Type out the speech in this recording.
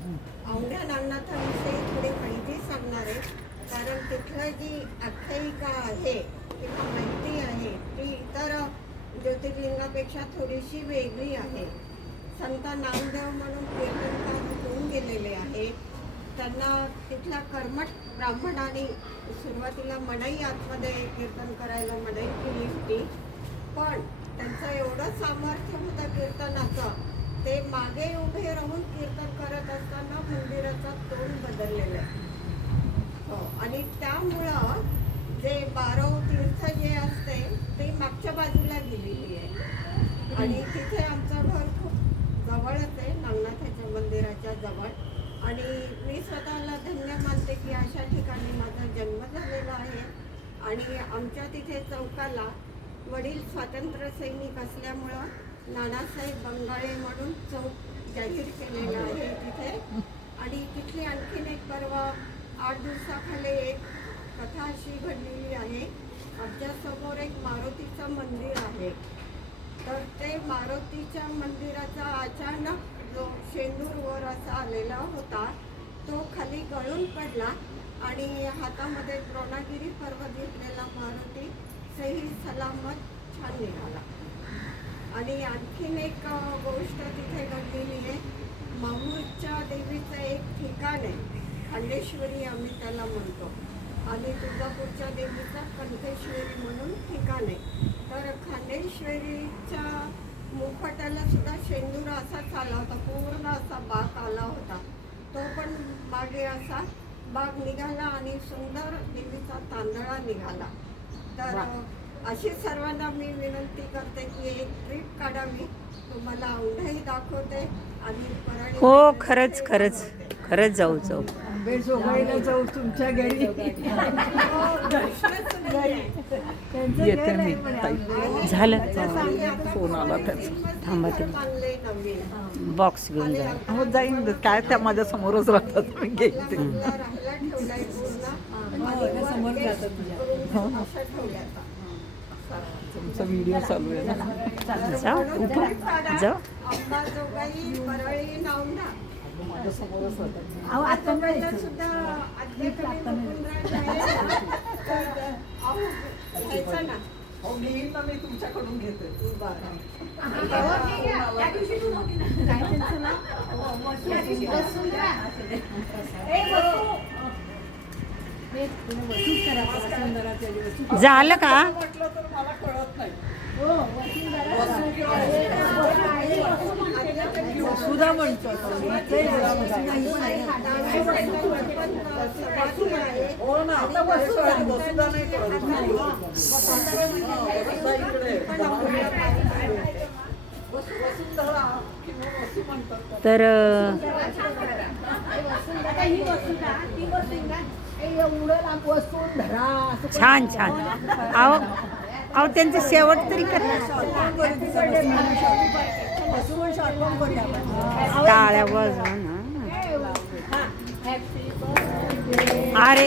औंढ्या नागनाथाविषयी थोडी माहिती सांगणार आहे. कारण तिथलं जी आख्यायिका आहे किंवा माहिती आहे ती इतर ज्योतिर्लिंगापेक्षा थोडीशी वेगळी आहे. संत नामदेव म्हणून कीर्तनकार होऊन गेलेले आहे. त्यांना तिथल्या कर्मठ ब्राह्मणाने सुरुवातीला मनाई आतमध्ये कीर्तन करायला मनाई केली होती. पण त्यांचं एवढं सामर्थ्य होतं कीर्तन मागे उभे राहून कीर्तन करत असताना मंदिराचा तोंड बदललेलं आहे. हो आणि त्यामुळं जे बारव तीर्थ जे असते ते मागच्या बाजूला गेलेली आहे. आणि तिथे आमचं घर खूप जवळच आहे नागनाथाच्या मंदिराच्या जवळ. आणि मी स्वतःला धन्य मानते की अशा ठिकाणी माझा जन्म झालेला आहे. आणि आमच्या तिथे चौकाला वडील स्वातंत्र्य सैनिक असल्यामुळं नानासाहेब बंगाळे म्हणून चौक जाहीर केलेला आहे तिथे. आणि तिथली आणखीन एक परवा आठ दिवसाखाली एक कथा अशी घडलेली आहे. आमच्यासमोर एक मारुतीचं मंदिर आहे. तर ते मारुतीच्या मंदिराचा अचानक जो शेंदूर वर असा आलेला होता तो खाली गळून पडला आणि हातामध्ये द्रोणागिरी पर्व घेतलेला मारुती सही सलामत छान निघाला. आणि आणखीन एक गोष्ट तिथे घडलेली आहे. माहूरच्या देवीचं एक ठिकाण आहे. खांडेश्वरी आम्ही त्याला म्हणतो. आणि तुळजापूरच्या देवीचा कंठेश्वरी म्हणून ठिकाण आहे. तर खांडेश्वरीच्या मुखटाला सुद्धा शेंदूर असाच आला होता. पूर्ण असा बाग आला होता. तो पण मागे असा बाग निघाला आणि सुंदर देवीचा तांदळा निघाला. तर अशी सर्वांना मी विनंती करते की एक ट्रिप काढावी तुम्हाला औंढाही दाखवते आणि परळी हो खरंच खरंच. खरंच जाऊ जाऊ. जाऊ तुमच्या घरी. हो, येते मी, आहे म्हणे. ताई. आंबे. झालं. आणि आता फोन आला दोन त्याचा. तीन मजले थांबा नवीन. बॉक्स घेऊन जा. हो जाईन. काय त्या माझ्या समोरच राहतात. मी घेते ठेवलाय पूर्ण. आणि. करून असं ठेवलंय आता. तुमचा व्हिडिओ चालू आहे ना? उठा. अहो, आता मी तुमच्याकडून घेते. झालं का? म्हटलं तर मला कळत नाही हो, म्हणतो तर ही. हे छान छान अहो अहो त्यांचं शेवट तरी. टाळ्या हा. अरे